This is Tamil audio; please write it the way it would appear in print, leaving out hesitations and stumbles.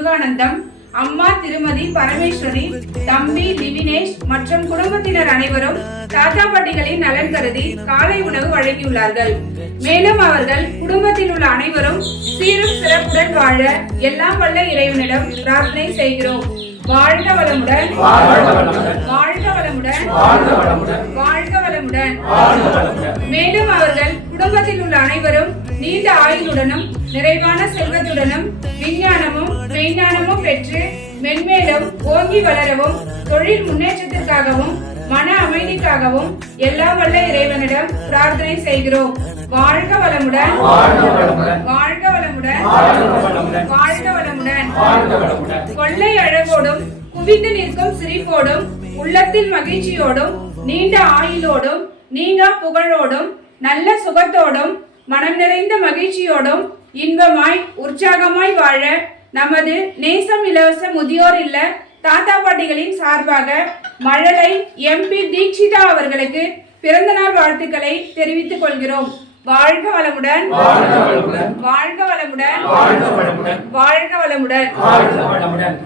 முருகானந்தம், அம்மா திருமதி பரமேஸ்வரி, தம்பி லிவினேஷ் மற்றும் குடும்பத்தினர் அனைவரும் தாத்தா பாட்டிகளின் நலன் கருதி காலை உணவு வழங்கியுள்ளார்கள். மேலும் அவர்கள் குடும்பத்தில் உள்ள அனைவரும் சீரும் சிறப்புடன் வாழ எல்லாம் வல்ல இறைவனிடம் பிரார்த்தனை செய்கிறோம். வாழ்க வளமுடன், வாழ்க வளமுடன், வாழ்க வளமுடன். மேலும் அவர்கள் குடும்பத்தில் உள்ள அனைவரும் நீண்ட ஆயுளுடனும் நிறைவான செல்வத்துடனும் விஞ்ஞானமும் மெய்ஞானமும் பெற்று மென்மேலும் ஓங்கி வளரவும் தொழில் முன்னேற்றத்திற்காகவும் மன அமைதிக்காகவும் எல்லாம் வல்ல இறைவனிடம் பிரார்த்தனை செய்கிறோம். வாழ்க வளமுடன், வாழ்க வளமுடன், வாழ்க வளமுடன். கொள்ளை அழகோடும் குவிந்து நிற்கும் சிரிப்போடும் உள்ளத்தில் மகிழ்ச்சியோடும் நீண்ட ஆயுளோடும் நீங்கா புகழோடும் நல்ல சுகத்தோடும் மனம் நிறைந்த மகிழ்ச்சியோடும் இன்பமாய் உற்சாகமாய் வாழ நமது நேசம் இலவச முதியோர் இல்ல தாத்தா பாட்டிகளின் சார்பாக மழலை MP தீக்ஷிதா அவர்களுக்கு பிறந்தநாள் வாழ்த்துக்களை தெரிவித்துக் கொள்கிறோம். வாழ்க வளமுடன், வாழ்க வளமுடன், வாழ்க வளமுடன், வாழ்க வளமுடன்.